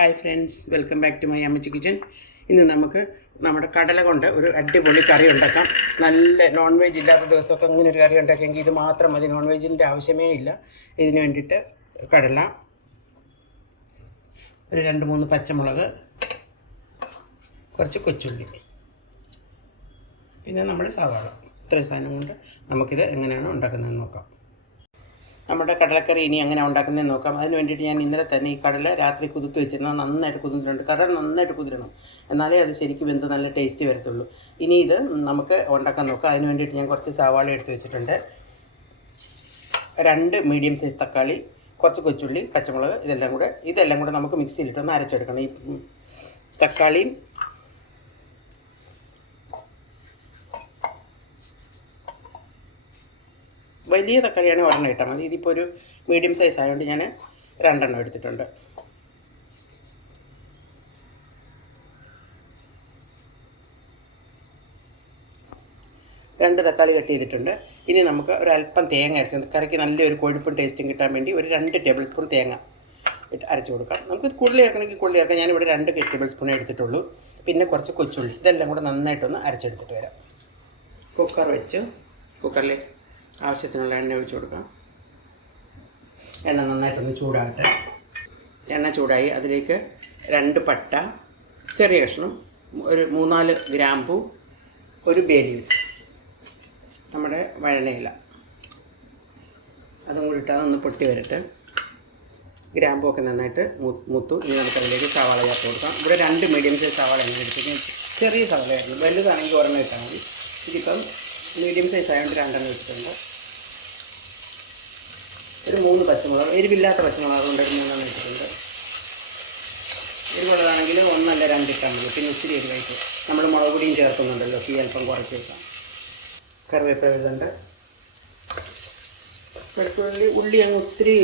Hi friends welcome back to my Ammachi kitchen ഇന്ന് നമുക്ക് നമ്മുടെ കടല കൊണ്ട് ഒരു അടിപൊളി കറി ഉണ്ടാക്കാം. നല്ല നോൺ വെജ് ഇല്ലാത്ത ദിവസമൊക്കെ ഇങ്ങനെ ഒരു കറി ഉണ്ടാക്കിയെങ്കിൽ ഇത് മാത്രം മതി. നോൺ വെജിന്റെ ആവശ്യമേ ഇല്ല. ഇതിന് വേണ്ടിയിട്ട് കടല ഒരു രണ്ട് മൂന്ന് പച്ചമുളക് കുറച്ച് കൊച്ചുള്ളി പിന്നെ നമ്മുടെ സവാള. ഇത്രയും സാധനം കൊണ്ട് നമുക്കിത് എങ്ങനെയാണ് ഉണ്ടാക്കുന്നതെന്ന് നോക്കാം. നമ്മുടെ കടലക്കറി ഇനി അങ്ങനെ ഉണ്ടാക്കുന്നതെന്ന് നോക്കാം. അതിന് വേണ്ടിയിട്ട് ഞാൻ ഇന്നലെ തന്നെ ഈ കടല രാത്രി കുതിർത്ത് വെച്ചിരുന്നത് നന്നായിട്ട് കുതിർത്തിട്ടുണ്ട് കടല നന്നായിട്ട് കുതിരണം. എന്നാലേ അത് ശരിക്കും വെന്ത് നല്ല ടേസ്റ്റ് വരത്തുള്ളൂ. ഇനി ഇത് നമുക്ക് ഉണ്ടാക്കാൻ നോക്കാം. അതിന് വേണ്ടിയിട്ട് ഞാൻ കുറച്ച് സവാള എടുത്ത് വെച്ചിട്ടുണ്ട്. രണ്ട് മീഡിയം സൈസ് തക്കാളി കുറച്ച് കൊച്ചുള്ളി പച്ചമുളക് ഇതെല്ലാം കൂടെ ഇതെല്ലാം കൂടെ നമുക്ക് മിക്സിയിലിട്ടൊന്ന് അരച്ചെടുക്കണം. ഈ തക്കാളിയും വലിയ തക്കാളിയാണ് ഒരെണ്ണം ഇട്ടാൽ മതി. ഇതിപ്പോൾ ഒരു മീഡിയം സൈസ് ആയതുകൊണ്ട് ഞാൻ രണ്ടെണ്ണം എടുത്തിട്ടുണ്ട്. രണ്ട് തക്കാളി കട്ട് ചെയ്തിട്ടുണ്ട്. ഇനി നമുക്ക് ഒരല്പം തേങ്ങ അരച്ച് കറിക്ക് നല്ലൊരു കൊഴുപ്പും ടേസ്റ്റും കിട്ടാൻ വേണ്ടി ഒരു രണ്ട് ടേബിൾ സ്പൂൺ തേങ്ങ ഇട്ട് അരച്ച് കൊടുക്കാം. നമുക്ക് കൂടുതൽ ചേർക്കണമെങ്കിൽ കൂടുതൽ ചേർക്കാം. ഞാനിവിടെ രണ്ട് ടേബിൾ സ്പൂണേ എടുത്തിട്ടുള്ളൂ. പിന്നെ കുറച്ച് കൊച്ചുള്ളി. ഇതെല്ലാം കൂടെ നന്നായിട്ടൊന്ന് അരച്ചെടുത്തിട്ട് വരാം. കുക്കർ വെച്ച്. കുക്കറിൽ ആവശ്യത്തിനുള്ള എണ്ണ ഒഴിച്ച് കൊടുക്കാം. എണ്ണ നന്നായിട്ടൊന്ന് ചൂടാകട്ടെ. എണ്ണ ചൂടായി. അതിലേക്ക് രണ്ട് പട്ട ചെറിയ കഷ്ണം ഒരു മൂന്നാൽ ഗ്രാമ്പു ഒരു ബേ ലീവ്സ് നമ്മുടെ വഴണയില. അതും കൂടി ഇട്ട് അതൊന്ന് പൊട്ടി വരട്ടെ. ഗ്രാമ്പു ഒക്കെ നന്നായിട്ട് മുത്തു മൂത്തു. ഇനി നമുക്ക് അതിലേക്ക് സവാള ചേർത്ത് കൊടുക്കാം. ഇവിടെ രണ്ട് മീഡിയം സൈസ് സവാള എണ്ണ എടുത്തിട്ട് ചെറിയ സവാളയായിരുന്നു. വലുതാണെങ്കിൽ ഒരെണ്ണം ഇട്ടാൽ മതി. ഇതിപ്പം മീഡിയം സൈസ് ആയതുകൊണ്ട് രണ്ടെണ്ണം ഇട്ടിട്ടുണ്ട് ഒരു മൂന്ന് പച്ചമുളക് എരിവില്ലാത്ത പച്ചമുളക് കൊണ്ട് ഒരു ഇട്ടിട്ടുണ്ട്. എരിവുള്ളതാണെങ്കിൽ ഒന്നല്ല രണ്ടിട്ടാൽ മതി. പിന്നെ ഇച്ചിരി എരിവായിട്ട്. നമ്മൾ മുളക് പൊടിയും ചേർക്കുന്നുണ്ടല്ലോ തീ അല്പം കുറച്ച് വെക്കാം കറിവേപ്പില എഴുതണ്ട് വെളുത്തുള്ളി ഉള്ളി അങ്ങ് ഒത്തിരി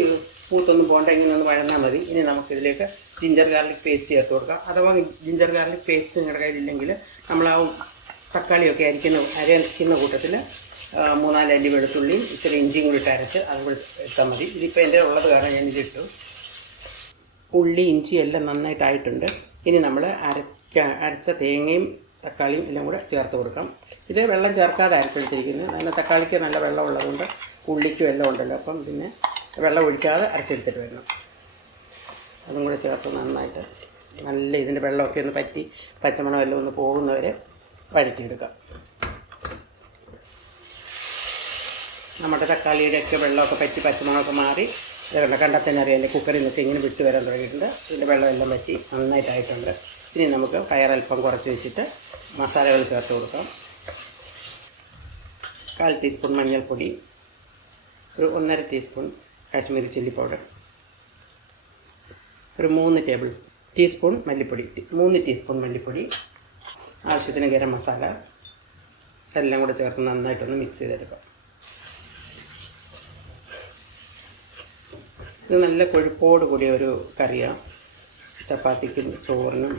പൂത്തൊന്നും പോകണ്ട ഇങ്ങനെ ഒന്ന് വഴന്നാൽ മതി. ഇനി നമുക്കിതിലേക്ക് ജിഞ്ചർ ഗാർലിക് പേസ്റ്റ് ചേർത്ത് കൊടുക്കാം. അഥവാ ജിഞ്ചർ ഗാർലിക് പേസ്റ്റ് നിങ്ങളുടെ കയ്യിലില്ലെങ്കിൽ നമ്മൾ ആ തക്കാളിയൊക്കെ അരിക്കുന്ന അരയ്ക്കുന്ന കൂട്ടത്തിൽ മൂന്നാൽ അല്ലി വെളുത്തുള്ളി ഇച്ചിരി ഇഞ്ചിയും കൂടി ഇട്ട് അരച്ച് അത് ഇട്ടാൽ മതി. ഇതിപ്പോൾ എന്റെ ഉള്ളത് കാരണം ഞാൻ ഇതിട്ടു ഉള്ളി ഇഞ്ചി എല്ലാം നന്നായിട്ടായിട്ടുണ്ട്. ഇനി നമ്മൾ അരച്ച അരച്ച തേങ്ങയും തക്കാളിയും എല്ലാം കൂടെ ചേർത്ത് കൊടുക്കാം. ഇത് വെള്ളം ചേർക്കാതെ അരച്ചെടുത്തിരിക്കുന്നത് അതിന് തക്കാളിക്ക് നല്ല വെള്ളം ഉള്ളതുകൊണ്ട് ഉള്ളിക്കും എല്ലാം ഉണ്ടല്ലോ. അപ്പം പിന്നെ വെള്ളം ഒഴിക്കാതെ അരച്ചെടുത്തിട്ട് വരണം. അതും കൂടെ ചേർത്ത് നന്നായിട്ട് നല്ല ഇതിന്റെ വെള്ളമൊക്കെ ഒന്ന് പറ്റി പച്ചമണം ഒന്ന് പോകുന്നവരെ വഴറ്റിയെടുക്കാം. നമ്മുടെ തക്കാളിയുടെയൊക്കെ വെള്ളമൊക്കെ പറ്റി പച്ചമുളകൊക്കെ മാറി. വെള്ളം കണ്ട കണ്ടാൽ അറിയാം എന്റെ കുക്കറിൽ നിന്നൊക്കെ ഇങ്ങനെ വിട്ട് വരാൻ തുടങ്ങിയിട്ടുണ്ട്. ഇതിന്റെ വെള്ളമെല്ലാം പറ്റി നന്നായിട്ടായിട്ടുണ്ട്. ഇനി നമുക്ക് കയറൽപ്പം കുറച്ച് വെച്ചിട്ട് മസാലകൾ ചേർത്ത് കൊടുക്കാം. കാൽ ടീസ്പൂൺ മഞ്ഞൾപ്പൊടി ഒരു ഒന്നര ടീസ്പൂൺ കാശ്മീരി ചില്ലി പൗഡർ ഒരു മൂന്ന് ടേബിൾ സ്പൂൺ ടീസ്പൂൺ മല്ലിപ്പൊടി മൂന്ന് ടീസ്പൂൺ മല്ലിപ്പൊടി ആവശ്യത്തിന് ഗരം മസാല എല്ലാം കൂടെ ചേർത്ത് നന്നായിട്ടൊന്ന് മിക്സ് ചെയ്തെടുക്കാം. ഇത് നല്ല കൊഴുപ്പോട് കൂടിയ ഒരു കറിയാണ് ചപ്പാത്തിക്കും ചോറിനും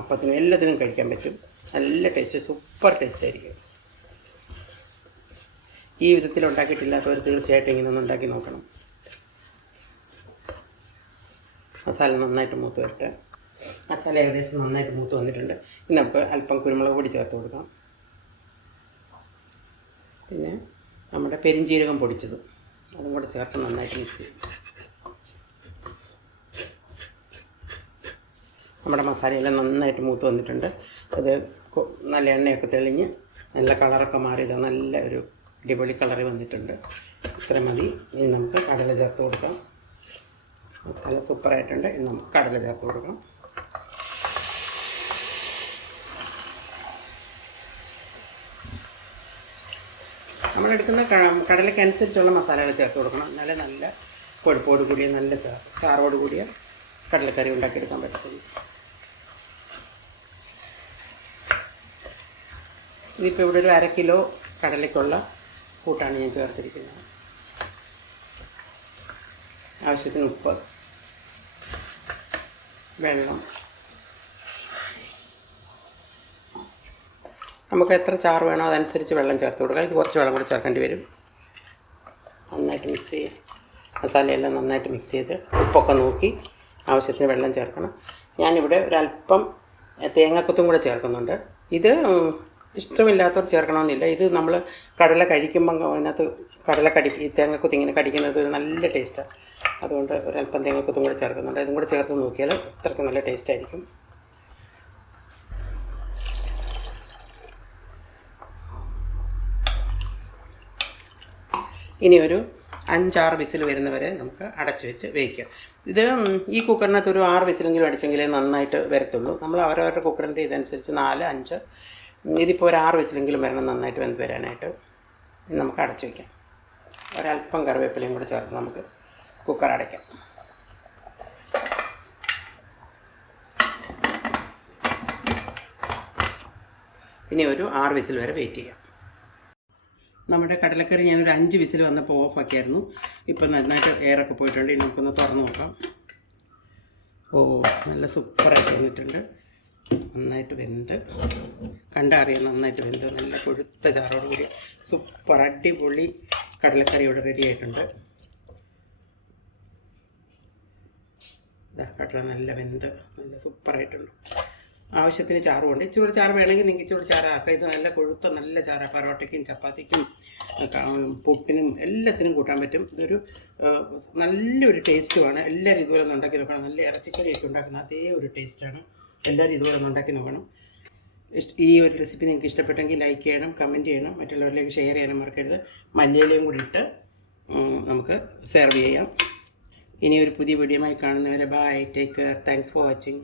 അപ്പത്തിനും എല്ലാത്തിനും കഴിക്കാൻ പറ്റും. നല്ല ടേസ്റ്റ് സൂപ്പർ ടേസ്റ്റ് ആയിരിക്കും. ഈ വിധത്തിൽ ഉണ്ടാക്കിയിട്ടില്ലാത്തവർ തീർച്ചയായിട്ടും ഇങ്ങനെ ഒന്ന് ഉണ്ടാക്കി നോക്കണം. മസാല നന്നായിട്ട് മൂത്ത് വരട്ടെ. മസാല ഏകദേശം നന്നായിട്ട് മൂത്ത് വന്നിട്ടുണ്ട്. ഇനി നമുക്ക് അല്പം കുരുമുളക് പൊടി ചേർത്ത് കൊടുക്കാം. പിന്നെ നമ്മുടെ പെരിഞ്ജീരകം പൊടിച്ചതും. അതും കൂടെ ചേർത്ത് നന്നായിട്ട് മിക്സ് ചെയ്യും നമ്മുടെ മസാലയെല്ലാം നന്നായിട്ട് മൂത്ത് വന്നിട്ടുണ്ട്. അത് നല്ല എണ്ണയൊക്കെ തെളിഞ്ഞ് നല്ല കളറൊക്കെ മാറിയത്. നല്ല ഒരു അടിപൊളി കളർ വന്നിട്ടുണ്ട്. ഇത്ര മതി. ഇനി നമുക്ക് കടല ചേർത്ത് കൊടുക്കാം. മസാല സൂപ്പറായിട്ടുണ്ട്. ഇനി നമുക്ക് കടല ചേർത്ത് കൊടുക്കാം. നമ്മളെടുക്കുന്ന കടലക്കനുസരിച്ചുള്ള മസാലകൾ ചേർത്ത് കൊടുക്കണം. എന്നാലേ നല്ല കൊഴുപ്പോട് കൂടിയ നല്ല ചാറോട് കൂടിയ കടലക്കറി ഉണ്ടാക്കിയെടുക്കാൻ പറ്റത്തുള്ളൂ. ഇതിപ്പോൾ ഇവിടെ ഒരു അര കിലോ കടലയ്ക്കുള്ള കൂട്ടാണ് ഞാൻ ചേർത്തിരിക്കുന്നത്. ആവശ്യത്തിന് ഉപ്പ് വെള്ളം നമുക്ക് എത്ര ചാറ് വേണോ അതനുസരിച്ച് വെള്ളം ചേർത്ത് കൊടുക്കാം. ഇത് കുറച്ച് വെള്ളം കൂടി ചേർക്കേണ്ടി വരും. നന്നായിട്ട് മിക്സ് ചെയ്യും. മസാലയെല്ലാം നന്നായിട്ട് മിക്സ് ചെയ്ത് ഉപ്പൊക്കെ നോക്കി ആവശ്യത്തിന് വെള്ളം ചേർക്കണം. ഞാനിവിടെ ഒരല്പം തേങ്ങാക്കൊത്തും കൂടെ ചേർക്കുന്നുണ്ട്. ഇത് ഇഷ്ടമില്ലാത്തവർ ചേർക്കണമെന്നില്ല. ഇത് നമ്മൾ കടല കഴിക്കുമ്പം അതിനകത്ത് കടല കടി തേങ്ങക്കൊത്ത് ഇങ്ങനെ കടിക്കുന്നത് നല്ല ടേസ്റ്റാണ് അതുകൊണ്ട് ഒരല്പം തേങ്ങക്കൊത്തും കൂടെ ചേർക്കുന്നുണ്ട്. ഇതും കൂടെ ചേർത്ത് നോക്കിയാൽ അത്രയ്ക്ക് നല്ല ടേസ്റ്റ് ഇനി ഒരു അഞ്ചാറ് വിസിൽ വരുന്നവരെ നമുക്ക് അടച്ചു വെച്ച് വേവിക്കാം. ഇത് ഈ കുക്കറിനകത്ത് ഒരു ആറ് വിസിലെങ്കിലും അടിച്ചെങ്കിലേ നന്നായിട്ട് വരത്തുള്ളൂ. നമ്മൾ അവരവരുടെ കുക്കറിന്റെ ഇതനുസരിച്ച് നാല് അഞ്ച് ഇതിപ്പോൾ ഒരു ആറ് വിസിലെങ്കിലും വരണം നന്നായിട്ട് വെന്ത് വരാനായിട്ട് നമുക്ക് അടച്ചു വയ്ക്കാം ഒരല്പം കറിവേപ്പിലയും കൂടെ ചേർത്ത് നമുക്ക് കുക്കർ അടയ്ക്കാം. ഇനി ഒരു ആറ് വിസിൽ വരെ വെയിറ്റ് ചെയ്യാം. നമ്മുടെ കടലക്കറി ഞാനൊരു അഞ്ച് വിസിൽ വന്നപ്പോൾ ഓഫാക്കിയായിരുന്നു. ഇപ്പം നന്നായിട്ട് എയറൊക്കെ പോയിട്ടുണ്ട്. ഇനി നമുക്കൊന്ന് തുറന്ന് നോക്കാം. ഓ നല്ല സൂപ്പറായിട്ട് വന്നിട്ടുണ്ട്. നന്നായിട്ട് വെന്ത്. കണ്ടറിയാം നന്നായിട്ട് വെന്ത്. നല്ല കൊഴുത്ത ചാറോട് കൂടി സൂപ്പർ അടിപൊളി കടലക്കറി ഇവിടെ റെഡി ആയിട്ടുണ്ട്. കടല നല്ല വെന്ത്. നല്ല സൂപ്പറായിട്ടുണ്ട്. ആവശ്യത്തിന് ചാറുമുണ്ട്. ഇച്ചിരി ചാറ് വേണമെങ്കിൽ നിങ്ങൾക്ക് ഇച്ചിരി ചാറാക്കാം. ഇത് നല്ല കൊഴുത്ത നല്ല ചാറാണ് പൊറോട്ടയ്ക്കും ചപ്പാത്തിക്കും പുട്ടിനും എല്ലാത്തിനും കൂട്ടാൻ പറ്റും. ഇതൊരു നല്ലൊരു നല്ലൊരു ടേസ്റ്റുമാണ്. എല്ലാവരും ഇതുപോലെ ഒന്ന് ഉണ്ടാക്കി നോക്കണം. നല്ല ഇറച്ചിക്കറിയൊക്കെ ഉണ്ടാക്കുന്ന അതേ ഒരു ടേസ്റ്റാണ്. എല്ലാവരും ഇതുപോലെ ഒന്ന് ഉണ്ടാക്കി നോക്കണം. ഈ ഒരു റെസിപ്പി നിങ്ങൾക്ക് ഇഷ്ടപ്പെട്ടെങ്കിൽ ലൈക്ക് ചെയ്യണം കമന്റ് ചെയ്യണം. മറ്റുള്ളവരിലേക്ക് ഷെയർ ചെയ്യാനും മറക്കരുത്. മല്ലിയിലയും കൂടി ഇട്ട് നമുക്ക് സെർവ് ചെയ്യാം. ഇനി ഒരു പുതിയ വീഡിയോമായി കാണുന്നവരെ bye take care. Thanks for watching.